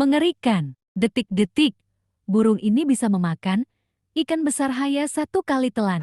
Mengerikan. Detik-detik, burung ini bisa memakan ikan besar hanya 1 kali telan.